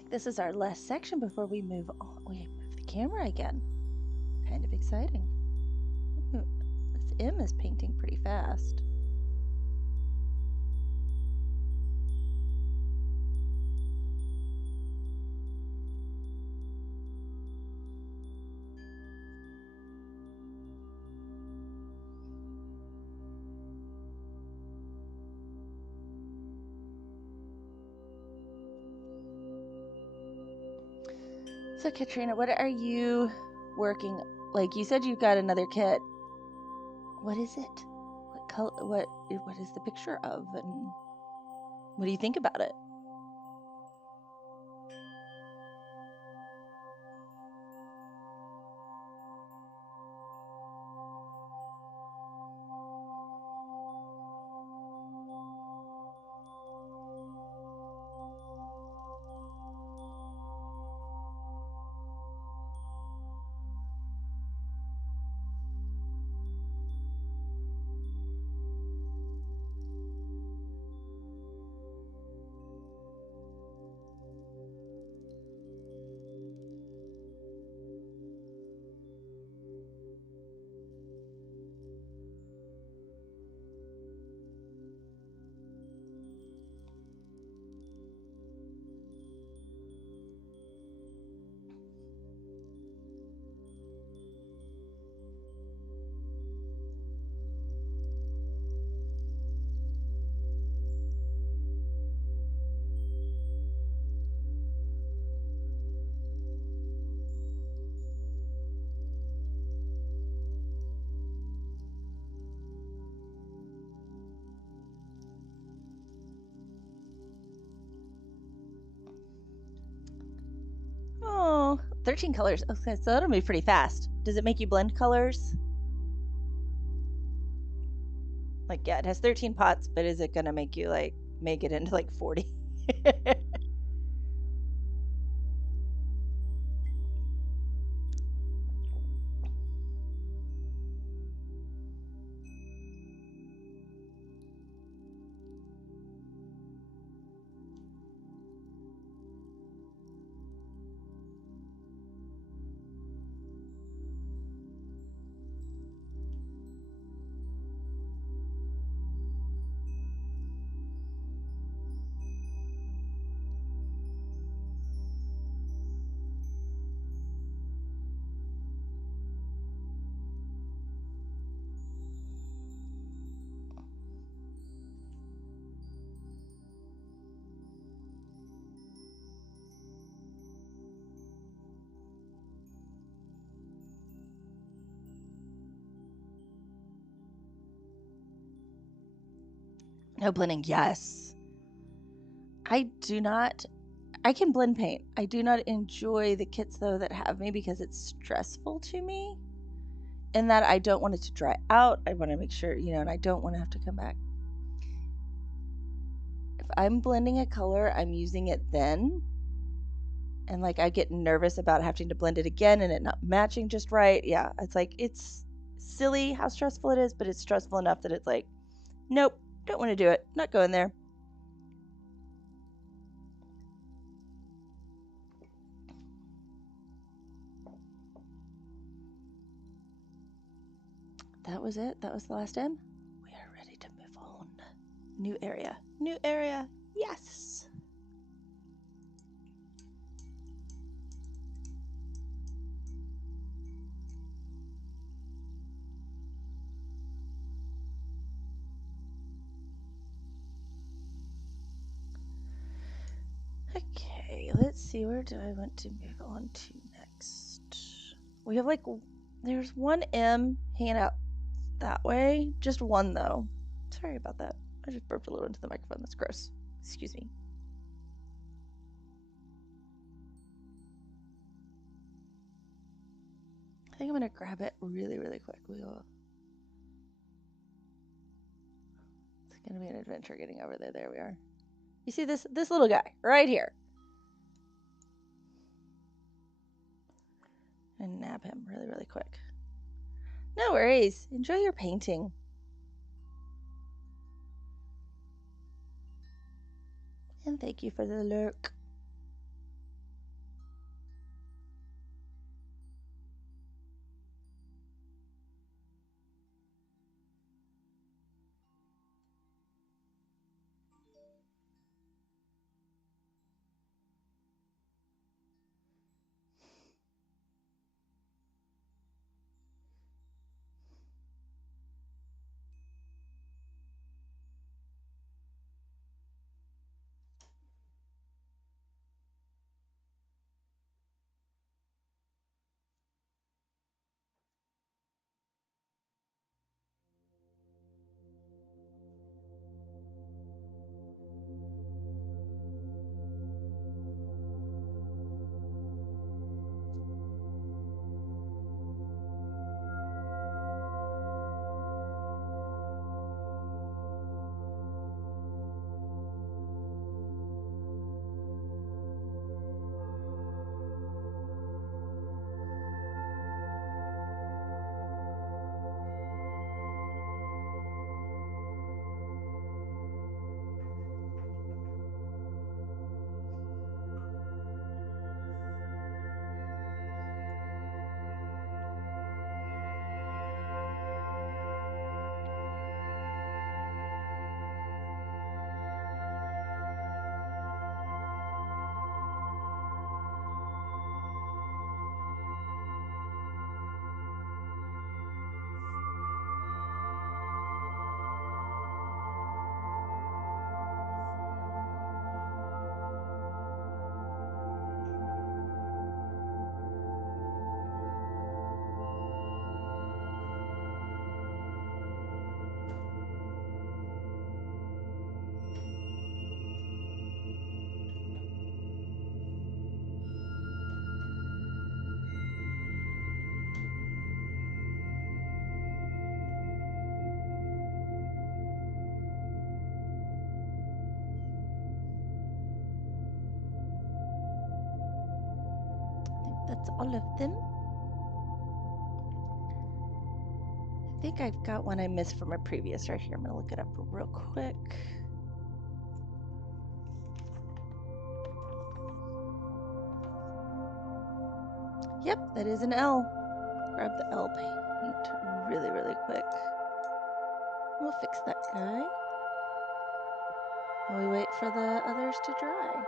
like this is our last section before we move on. We move the camera again. Kind of exciting. Ooh, this M is painting pretty fast. So Katrina, what are you working? Like you said, you've got another kit. What is it? What color? What is the picture of? And what do you think about it? Oh, 13 colors. Okay, so that'll move pretty fast. Does it make you blend colors? Like, yeah, it has 13 pots, but is it gonna make you like make it into like 40? No blending, yes. I can blend paint. I do not enjoy the kits though that have me because it's stressful to me. And that I don't want it to dry out. I want to make sure, and I don't want to have to come back. If I'm blending a color, I'm using it then. And like I get nervous about having to blend it again and it not matching just right. Yeah, it's like it's silly how stressful it is, but it's stressful enough that it's like, nope, don't want to do it. Not going there. That was it. That was the last M. We are ready to move on. New area. New area. Yes. Okay, let's see. Where do I want to move on to next? We have like, there's one M hanging out that way. Just one though. Sorry about that. I just burped a little into the microphone. That's gross. Excuse me. I think I'm gonna grab it really, really quick. It's gonna be an adventure getting over there. There we are. You see this little guy right here. And nab him really, really quick. No worries. Enjoy your painting. And thank you for the lurk. that's all of them. I think I've got one I missed from a previous right here. I'm gonna look it up real quick. Yep, that is an L. Grab the L paint really, really quick. We'll fix that guy while we wait for the others to dry.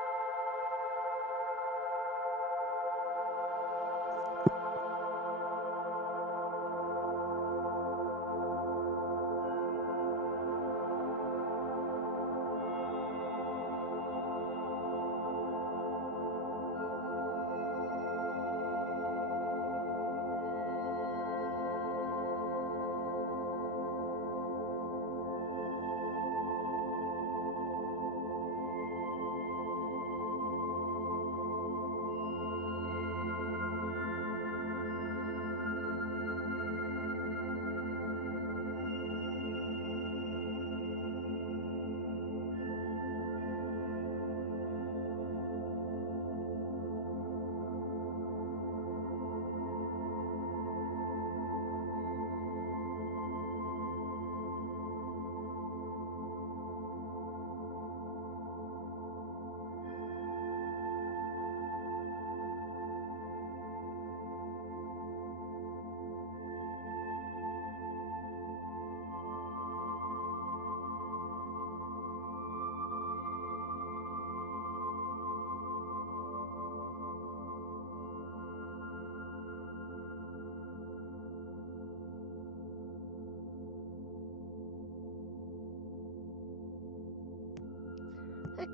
Okay,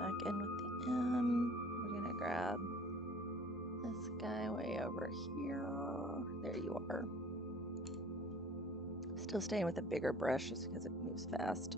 back in with the M. We're gonna grab this guy way over here. There you are. Still staying with a bigger brush just because it moves fast.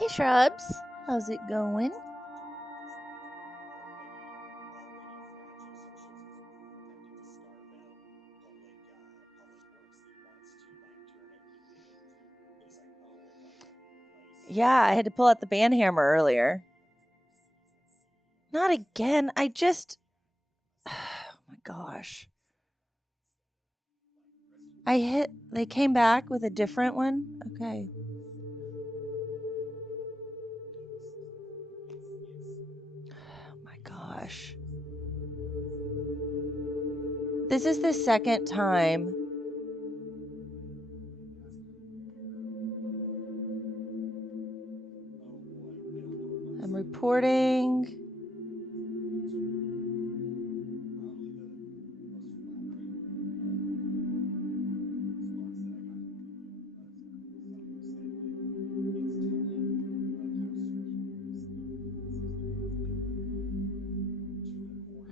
Hey Shrubs, how's it going? Yeah, I had to pull out the band hammer earlier. Not again. I just, oh my gosh. They came back with a different one. Okay. Oh my gosh. This is the second time. I'm reporting.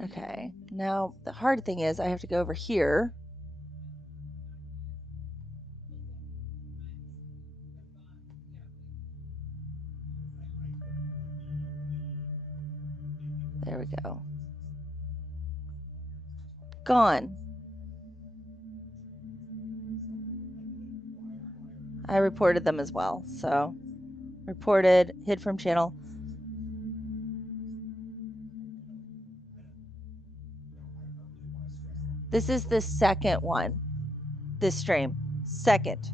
Okay. Now, the hard thing is I have to go over here. There we go. Gone. I reported them as well. So, reported, hid from channel. This is the second one. This stream. Second.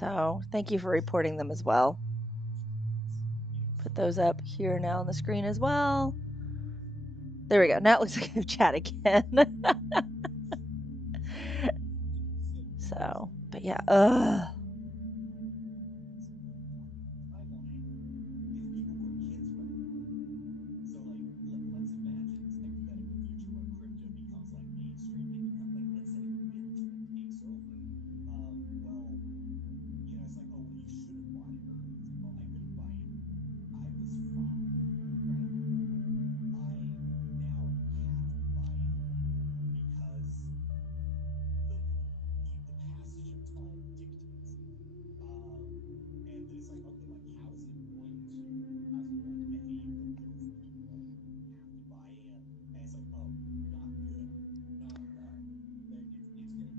So thank you for reporting them as well. Put those up here now on the screen as well. There we go. Now it looks like I have chat again. So, but yeah,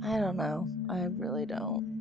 I don't know. I really don't.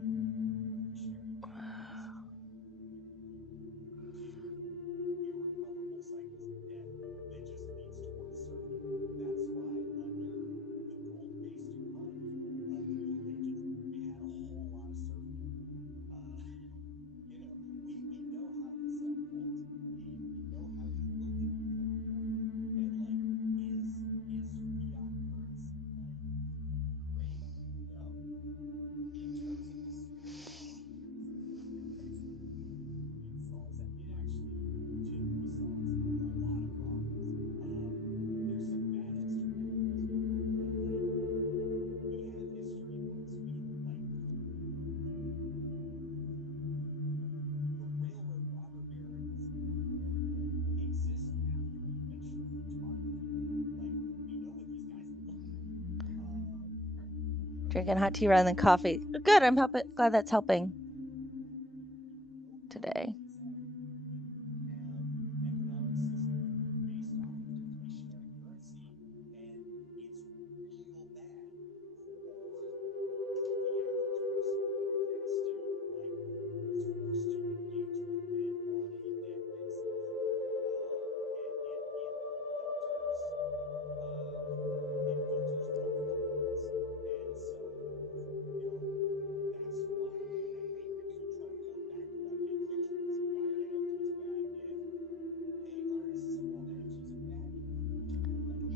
Drinking hot tea rather than coffee. Good. I'm glad that's helping today.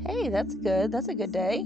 Hey, that's good. That's a good day.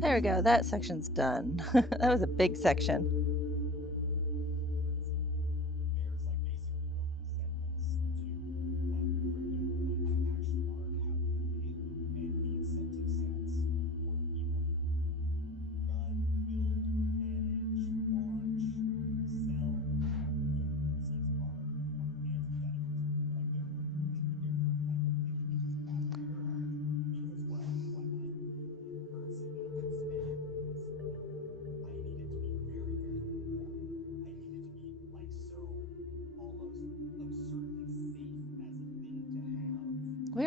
There we go. That section's done. That was a big section.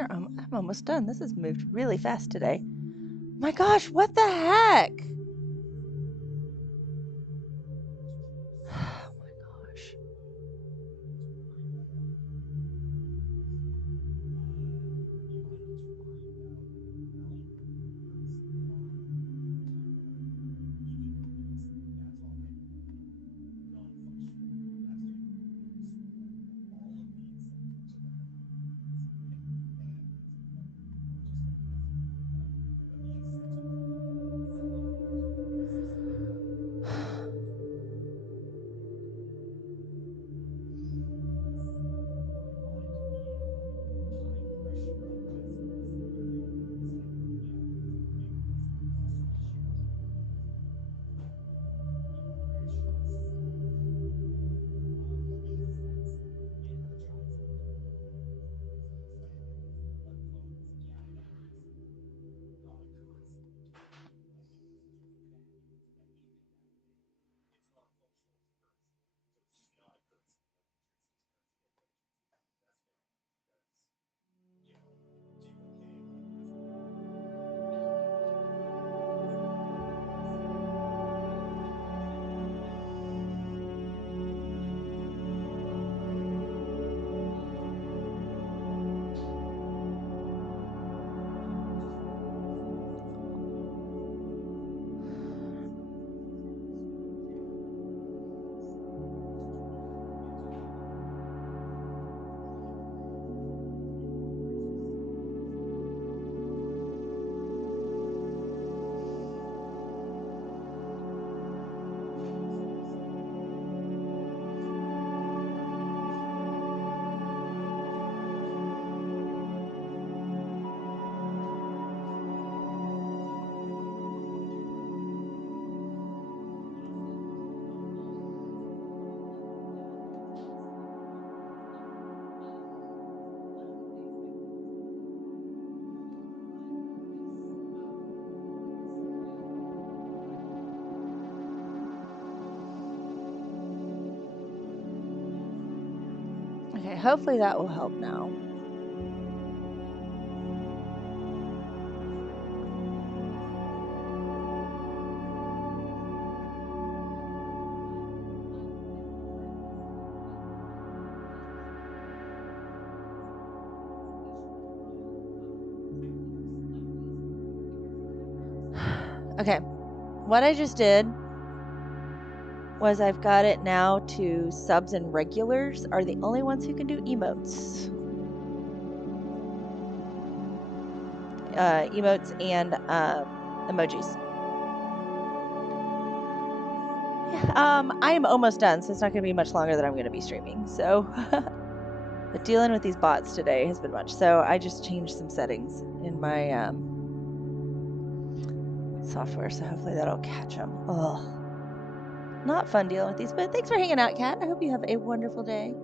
I'm almost done. This has moved really fast today. My gosh, what the heck? Oh my gosh. Okay, hopefully that will help now. Okay, what I just did was I've got it now to subs and regulars are the only ones who can do emotes. Emotes and emojis. I am almost done, so it's not going to be much longer that I'm going to be streaming. So, but dealing with these bots today has been much. So I just changed some settings in my software, so hopefully that'll catch them. Ugh. Not fun dealing with these, but thanks for hanging out, Kat. I hope you have a wonderful day.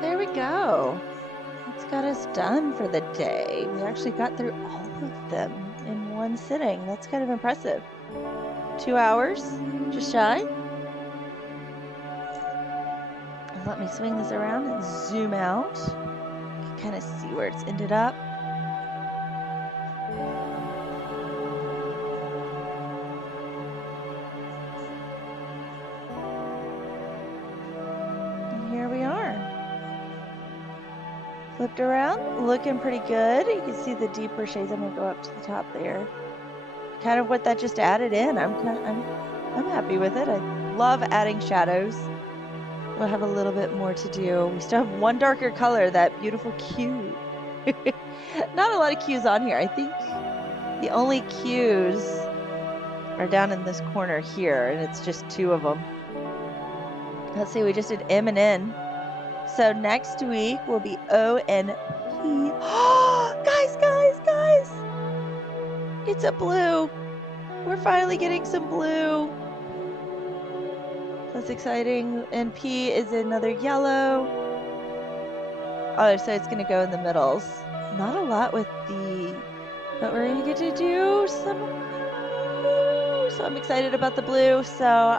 There we go. That's got us done for the day. We actually got through all of them in one sitting. That's kind of impressive. 2 hours, just shy. Let me swing this around and zoom out. You can kind of see where it's ended up. And here we are. Flipped around, looking pretty good. You can see the deeper shades. I'm gonna go up to the top there. Kind of what that just added in. I'm happy with it. I love adding shadows. We'll have a little bit more to do. We still have one darker color, that beautiful Q. Not a lot of Qs on here. I think the only Qs are down in this corner here, and it's just 2 of them. Let's see, we just did M and N. So next week will be O and P. Guys! It's a blue. We're finally getting some blue. That's exciting. And P is another yellow. Oh, so it's gonna go in the middles. Not a lot with the, but we're gonna get to do some blue. So I'm excited about the blue. So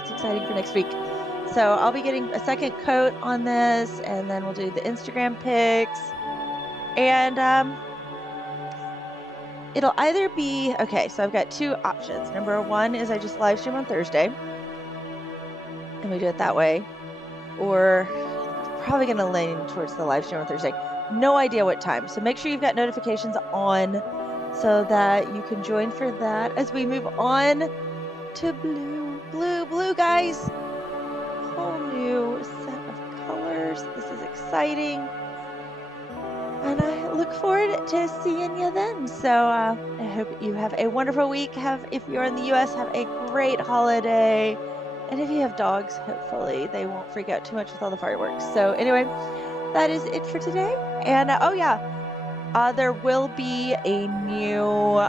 it's exciting for next week. So I'll be getting a second coat on this, and then we'll do the Instagram pics. And it'll either be, okay, so I've got 2 options. Number 1 is I just live stream on Thursday, and we do it that way. Or probably gonna lean towards the live stream on Thursday. No idea what time. So make sure you've got notifications on so that you can join for that as we move on to blue, guys. Whole new set of colors. This is exciting, and I look forward to seeing you then. So I hope you have a wonderful week. If you're in the US, have a great holiday, and if you have dogs, hopefully they won't freak out too much with all the fireworks. So anyway, that is it for today. And there will be a new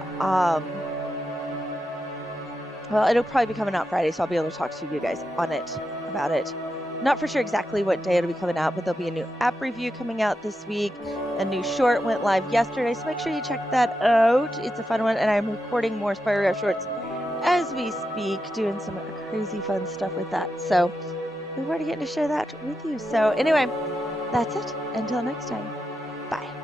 Well, it'll probably be coming out Friday, so I'll be able to talk to you guys on it, about it. Not for sure exactly what day it'll be coming out, but there'll be a new app review coming out this week. A new short went live yesterday, so make sure you check that out. It's a fun one, and I'm recording more Spirograph shorts as we speak, doing some crazy fun stuff with that. So we're already getting to share that with you. So anyway, that's it. Until next time, bye.